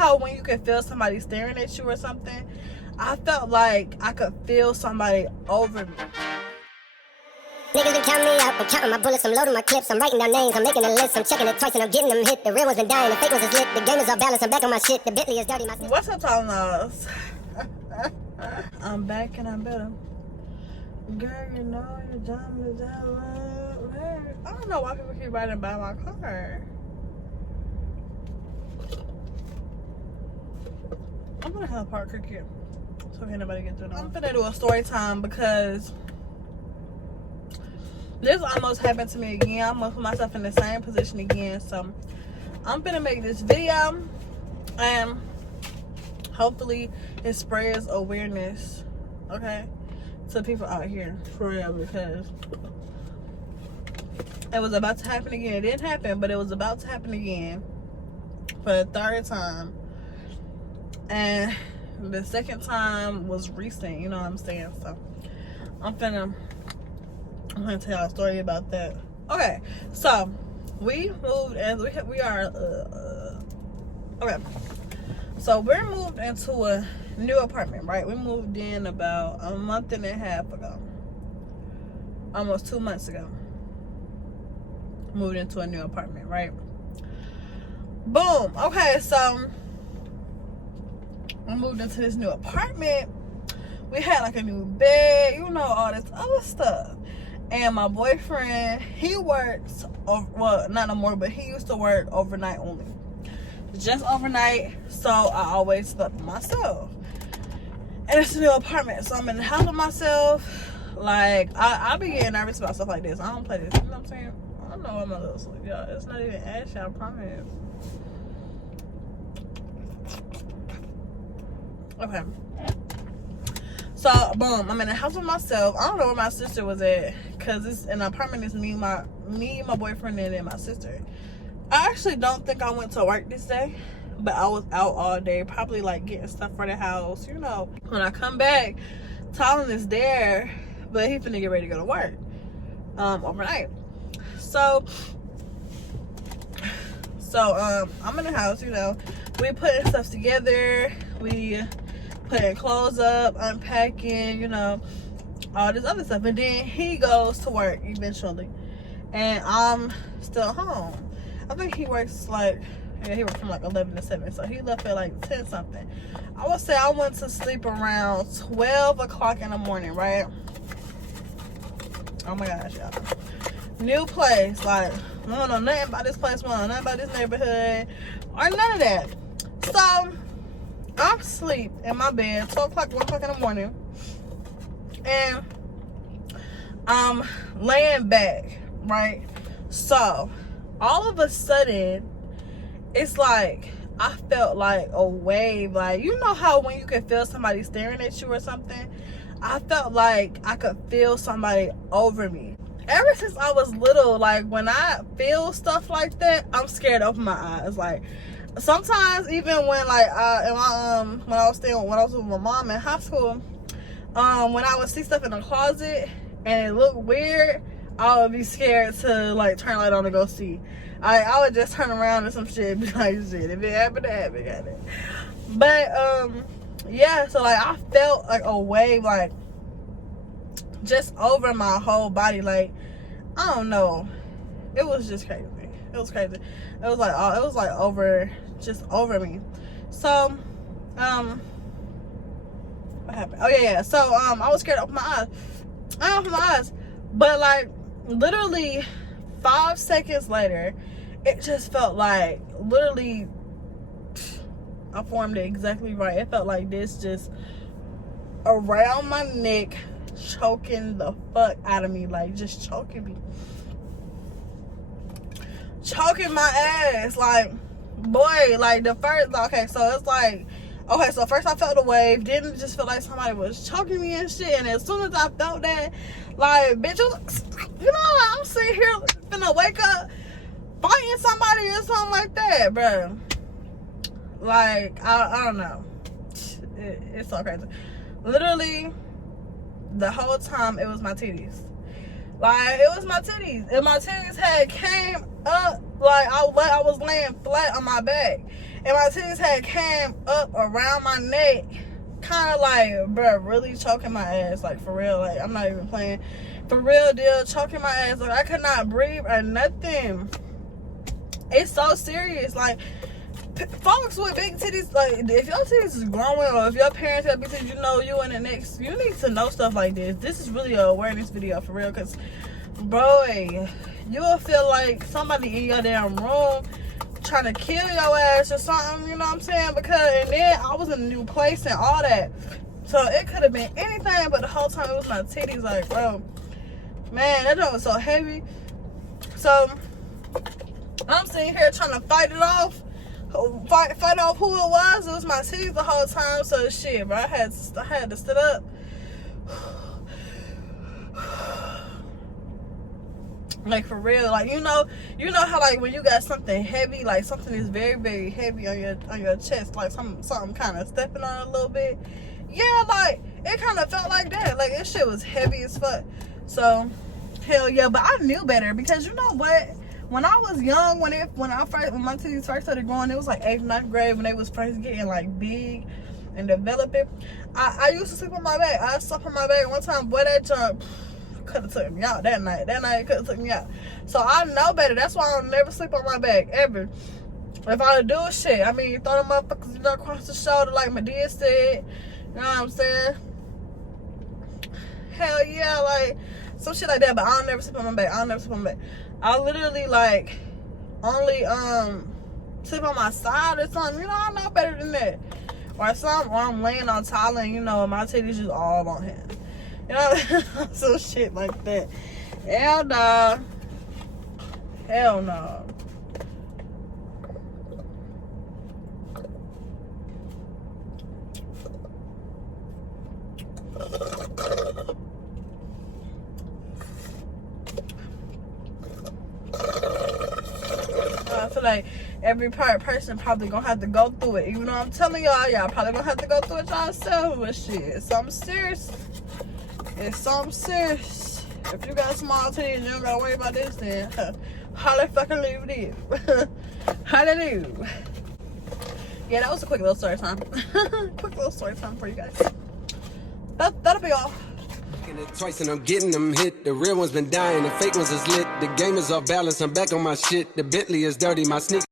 how when you can feel somebody staring at you or something? I felt like I could feel somebody over me. Niggas been counting me out, I'm counting my bullets, I'm loading my clips, I'm writing down names, I'm making a list, I'm checking it twice and I'm getting them hit. The real ones been dying, the fake ones is lit, the game is off balance, I'm back on my shit, the Bentley is dirty, my... What's up, Thomas? I'm back and I'm better. Girl, you know your job is that love. I don't know why people keep riding by my car. I'm gonna have a park cricket so can't nobody get through now. I'm finna do a story time because this almost happened to me again. I'm gonna put myself in the same position again. So I'm gonna make this video and hopefully it spreads awareness, okay, to people out here for real, because it was about to happen again. It didn't happen, but it was about to happen again for the third time. And the second time was recent, you know what I'm saying? So I'm gonna tell y'all a story about that. Okay, so we moved and we are okay. So we're moved into a new apartment, right? We moved in about a month and a half ago. Almost 2 months ago. Moved into a new apartment, right? Boom. Okay, so we moved into this new apartment. We had like a new bed, you know, all this other stuff. And my boyfriend, he works, well, not no more, but he used to work overnight only. Just overnight, so I always slept with myself. And it's a new apartment, so I'm in the house with myself. Like, I be getting nervous about stuff like this. I don't play this, you know what I'm saying? I don't know what my little sleep, y'all. It's not even ashy, I promise. Okay. So, boom, I'm in the house with myself. I don't know where my sister was at, because it's an apartment. It's me, my boyfriend, and then my sister. I actually don't think I went to work this day, but I was out all day, probably like getting stuff for the house, you know. When I come back, Talon is there, but he finna get ready to go to work overnight. So I'm in the house, you know. We putting stuff together. We putting clothes up, unpacking, you know, all this other stuff. And then he goes to work eventually, and I'm still home. I think he works like, yeah, he works from like 11 to 7, so he left at like 10 something. I would say I went to sleep around 12 o'clock in the morning, right? Oh my gosh, y'all. New place, like, I don't know nothing about this place, I don't know nothing about this neighborhood, or none of that. So I'm asleep in my bed, 12 o'clock, 1 o'clock in the morning, and I'm laying back, right? So all of a sudden, it's like I felt like a wave. Like, you know how when you can feel somebody staring at you or something? I felt like I could feel somebody over me. Ever since I was little, like, when I feel stuff like that, I'm scared to open my eyes. Like, sometimes even when like when I was with my mom in high school, when I would see stuff in the closet and it looked weird, I would be scared to like turn light on to go see. I would just turn around and some shit and be like, shit, if it happened, it happened, got it. But yeah, so like I felt like a wave, like just over my whole body. Like, I don't know, it was just crazy. It was crazy. It was like over me. So what happened? Oh yeah. So I was scared to open my eyes. I opened my eyes, but like literally 5 seconds later, it just felt like literally I formed it exactly right. It felt like this, just around my neck, choking the fuck out of me, like just choking me, choking my ass. Like, boy, like the first, okay, so it's like, okay, so first I felt a wave, then it just felt like somebody was choking me and shit, and as soon as I felt that, like, bitch, you know, I'm sitting here finna wake up fighting somebody or something like that, bro. Like, I don't know, it's so crazy. Literally the whole time it was my titties. Like, it was my titties, and my titties had came up Like, I was laying flat on my back. And my titties had came up around my neck. Kind of like, bruh, really choking my ass. Like, for real. Like, I'm not even playing. For real deal, choking my ass. Like, I could not breathe or nothing. It's so serious. Like, folks with big titties, like, if your titties is growing or if your parents have big titties, you know you in the next, you need to know stuff like this. This is really a awareness video for real, because, bro, you will feel like somebody in your damn room trying to kill your ass or something, you know what I'm saying? Because, and then I was in a new place and all that. So it could have been anything, but the whole time it was my titties. Like, bro, man, that joint was so heavy. So I'm sitting here trying to fight it off. Fight off who it was. It was my titties the whole time. So shit, bro, I had to sit up. Like, for real. Like, you know how, like, when you got something heavy, like something is very, very heavy on your chest, like something kind of stepping on it a little bit. Yeah, like, it kind of felt like that. Like, this shit was heavy as fuck. So hell yeah. But I knew better, because you know what, when I was young, when my titties first started growing, it was like 8th, 9th grade, when they was first getting like big and developing. I used to sleep on my back. I slept on my back one time. Boy, that jump could have took me out that night. That night could have took me out. So I know better. That's why I'll never sleep on my back ever. If I do shit, I mean, throw them motherfuckers, you know, across the shoulder like my dad said. You know what I'm saying? Hell yeah, like some shit like that. But I'll never sleep on my back. I literally, like, only sleep on my side or something. You know, I know better than that. Or I'm laying on tile and, you know, my titties just all on him. You know, some shit like that. Hell no. Hell no. I feel like every person probably gonna have to go through it. Even though I'm telling y'all probably gonna have to go through it yourself. But shit, it's something serious. It's something serious. If you got small titties, you don't gotta worry about this, then holla fucking leave it in. Hallelujah. Yeah, that was a quick little story time. Quick little story time for you guys. That'll be all. Twice and I'm getting them hit. The real ones been dying, the fake ones is lit. The game is off balance, I'm back on my shit. The Bentley is dirty, my sneakers